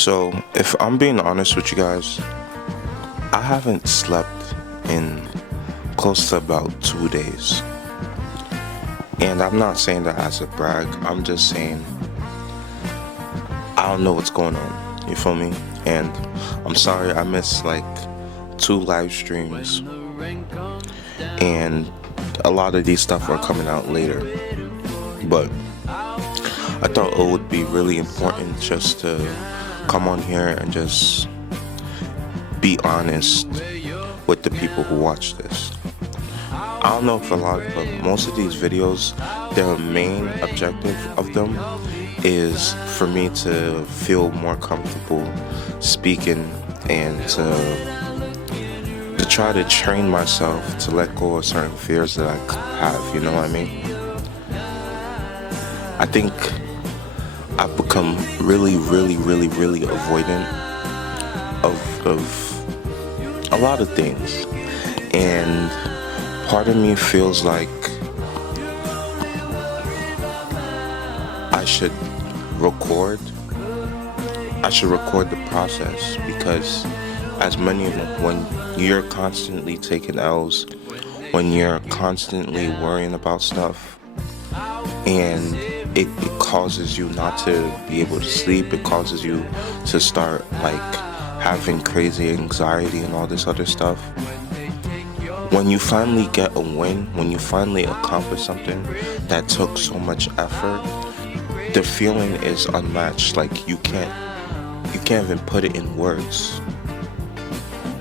So, if I'm being honest with you guys, I haven't slept in close to about 2 days. And I'm not saying that as a brag, I'm just saying I don't know what's going on. You feel me? And I'm sorry I missed like two live streams, and a lot of these stuff are coming out later. But I thought it would be really important just to come on here and just be honest with the people who watch this. I don't know if a lot, but most of these videos, their main objective of them is for me to feel more comfortable speaking and to try to train myself to let go of certain fears that I have. You know what I mean? I think I've become really, really, really, really avoidant of a lot of things, and part of me feels like I should record. I should record the process, because as many of them, when you're constantly taking L's, when you're constantly worrying about stuff, and it causes you not to be able to sleep, it causes you to start like having crazy anxiety and all this other stuff. When you finally get a win, when you finally accomplish something that took so much effort, the feeling is unmatched. Like you can't even put it in words.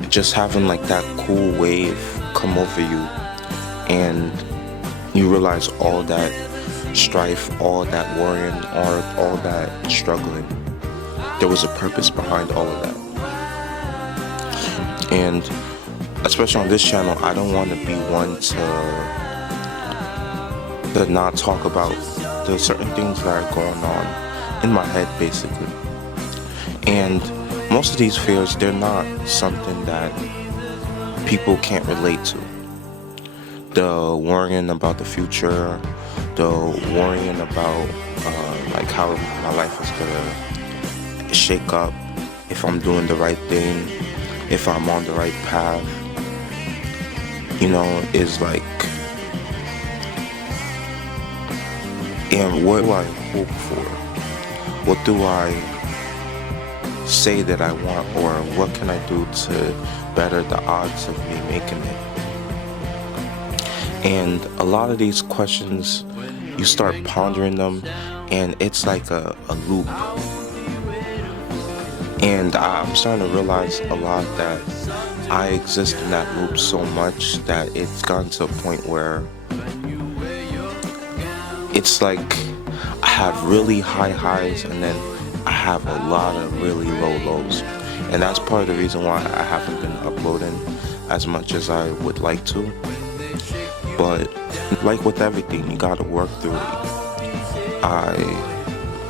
Just having like that cool wave come over you, and you realize all that strife, all that worrying, all that struggling, there was a purpose behind all of that. And especially on this channel, I don't want to be one to not talk about the certain things that are going on in my head, basically. And most of these fears, they're not something that people can't relate to. The worrying about the future, the worrying about like how my life is gonna shake up, if I'm doing the right thing, if I'm on the right path, is like, and what do I hope for? What do I say that I want, or what can I do to better the odds of me making it? And a lot of these questions, you start pondering them, and it's like a loop. And I'm starting to realize a lot that I exist in that loop so much that it's gotten to a point where it's like I have really high highs, and then I have a lot of really low lows. And that's part of the reason why I haven't been uploading as much as I would like to. But like with everything, you gotta work through it.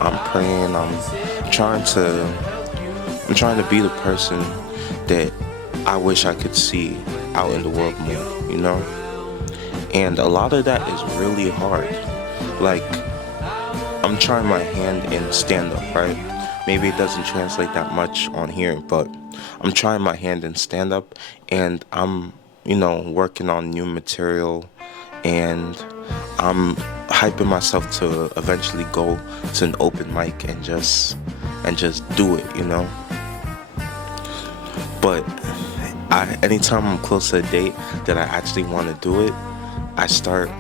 I'm praying, I'm trying to be the person that I wish I could see out in the world more, And a lot of that is really hard. Like, I'm trying my hand in stand-up, right? Maybe it doesn't translate that much on here, but I'm trying my hand in stand-up, and I'm, working on new material, and I'm hyping myself to eventually go to an open mic and just do it, But anytime I'm close to a date that I actually want to do it, I start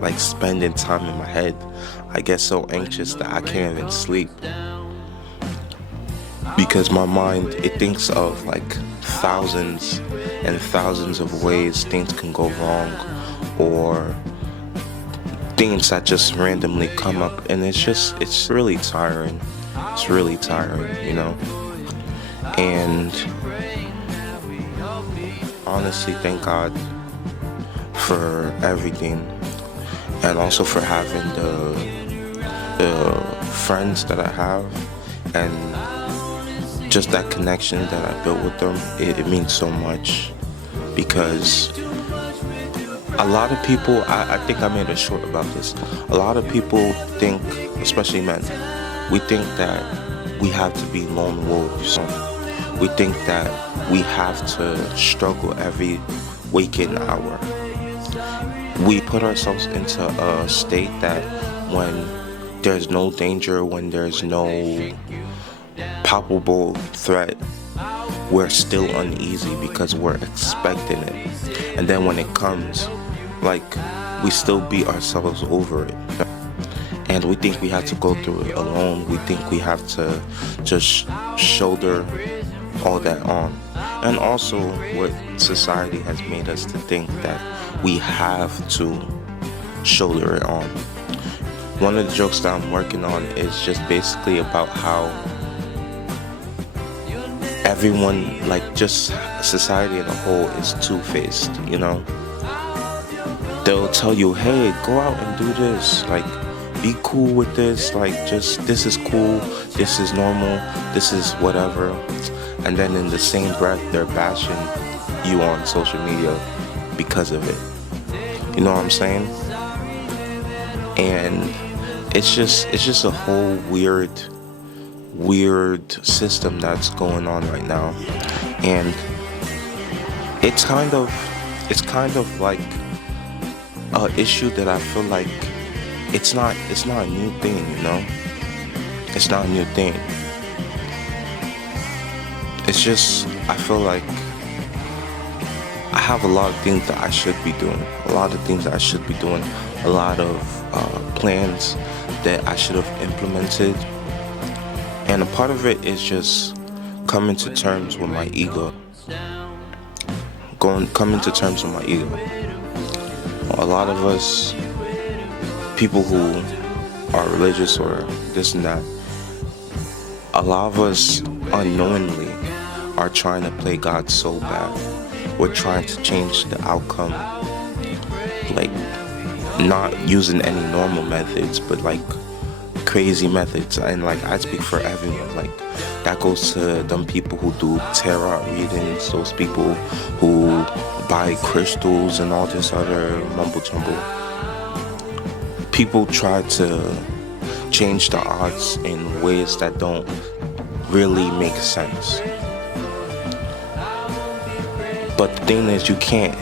like spending time in my head. I get so anxious that I can't even sleep, because my mind, it thinks of like thousands and thousands of ways things can go wrong, or things that just randomly come up, and it's really tiring. It's really tiring, And honestly, thank God for everything, and also for having the friends that I have, and just that connection that I built with them. It means so much, because a lot of people, I think I made a short about this. A lot of people think, especially men, we think that we have to be lone wolves. We think that we have to struggle every waking hour. We put ourselves into a state that when there's no danger, when there's no palpable threat, we're still uneasy because we're expecting it. And then when it comes, like, we still beat ourselves over it. And we think we have to go through it alone. We think we have to just shoulder all that on. And also, what society has made us to think that we have to shoulder it on. One of the jokes that I'm working on is just basically about how everyone, like just society as a whole, is two-faced, you know? They'll tell you, hey, go out and do this, like, be cool with this, like, just, this is cool, this is normal, this is whatever. And then in the same breath, they're bashing you on social media because of it. You know what I'm saying? And it's just a whole weird system that's going on right now. And it's kind of like a issue that I feel like it's not a new thing, you know? It's not a new thing. It's just, I feel like I have a lot of things that I should be doing. A lot of plans that I should have implemented. And a part of it is just coming to terms with my ego. Coming to terms with my ego. A lot of us, people who are religious or this and that, a lot of us unknowingly are trying to play God so bad. We're trying to change the outcome, like not using any normal methods, but like crazy methods. And like, I speak for everyone. Like, that goes to them people who do tarot readings, those people who buy crystals and all this other mumbo jumbo. People try to change the odds in ways that don't really make sense. But the thing is, you can't,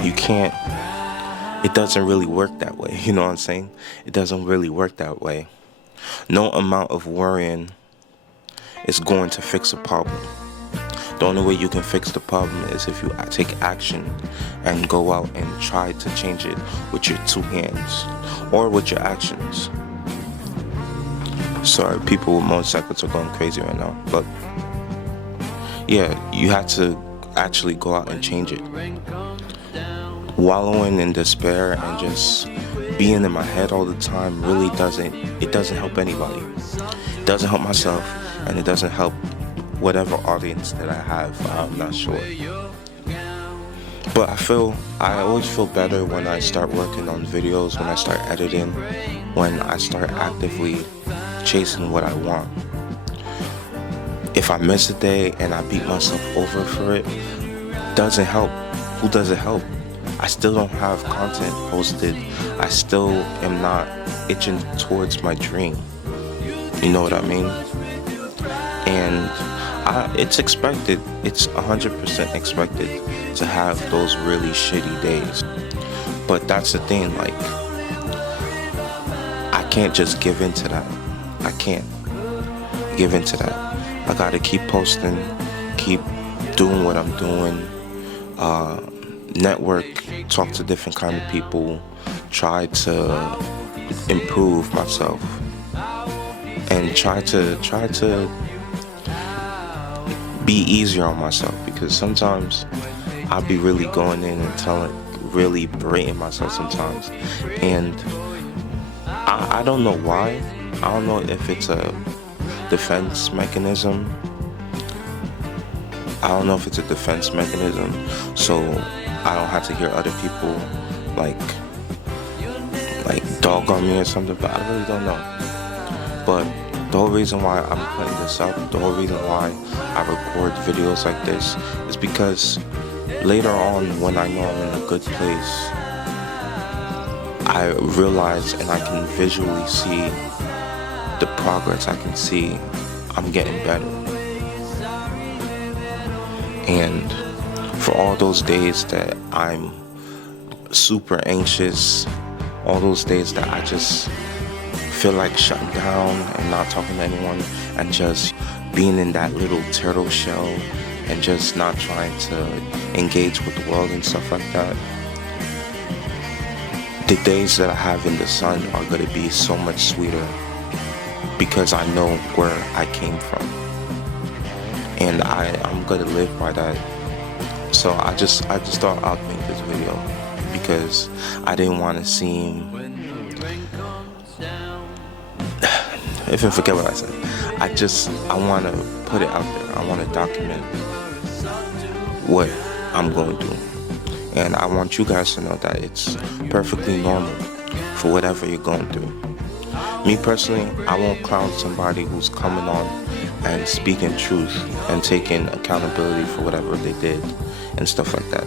it doesn't really work that way, you know what I'm saying? It doesn't really work that way. No amount of worrying is going to fix a problem. The only way you can fix the problem is if you take action and go out and try to change it with your two hands or with your actions. Sorry, people with motorcycles are going crazy right now, but yeah, you have to actually go out and change it. Wallowing in despair and just being in my head all the time really doesn't help anybody. It doesn't help myself, and it doesn't help whatever audience that I have. I'm not sure. But I always feel better when I start working on videos, when I start editing, when I start actively chasing what I want. If I miss a day and I beat myself over for it, doesn't help. Who does it help? I still don't have content posted. I still am not itching towards my dream. You know what I mean? And it's expected. It's 100% expected to have those really shitty days. But that's the thing, like, I can't just give in to that. I can't give in to that. I gotta keep posting, keep doing what I'm doing, network, talk to different kind of people, try to improve myself, and try to be easier on myself, because sometimes I'll be really going in and really berating myself sometimes, and I don't know why. I don't know if it's a defense mechanism. So I don't have to hear other people like dog on me or something, but I really don't know. But the whole reason why I'm putting this up, the whole reason why I record videos like this is because later on, when I know I'm in a good place, I realize and I can visually see the progress. I can see I'm getting better. And for all those days that I'm super anxious, all those days that I just feel like shutting down and not talking to anyone and just being in that little turtle shell and just not trying to engage with the world and stuff like that. The days that I have in the sun are going to be so much sweeter because I know where I came from. And I'm going to live by that. So I just thought I'd make this video because I didn't want to seem, if I forget what I said, I want to put it out there. I want to document what I'm going through. And I want you guys to know that it's perfectly normal for whatever you're going through. Me personally, I won't clown somebody who's coming on and speaking truth and taking accountability for whatever they did and stuff like that.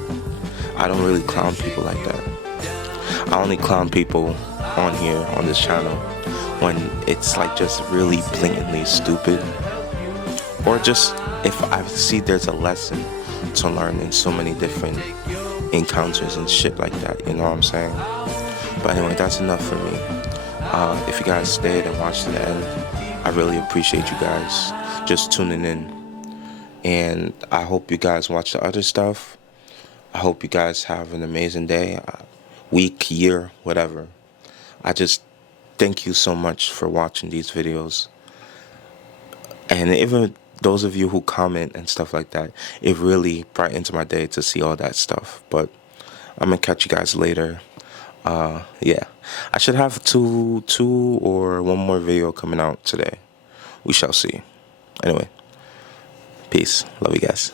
I don't really clown people like that. I only clown people on here, on this channel, when it's like just really blatantly stupid, or just if I see there's a lesson to learn in so many different encounters and shit like that, you know what I'm saying? But anyway, that's enough for me. If you guys stayed and watched to the end, I really appreciate you guys just tuning in. And I hope you guys watch the other stuff. I hope you guys have an amazing day, week, year, whatever. I just thank you so much for watching these videos. And even those of you who comment and stuff like that, it really brightens my day to see all that stuff. But I'm going to catch you guys later. Yeah, I should have two or one more video coming out today. We shall see. Anyway, peace. Love you guys.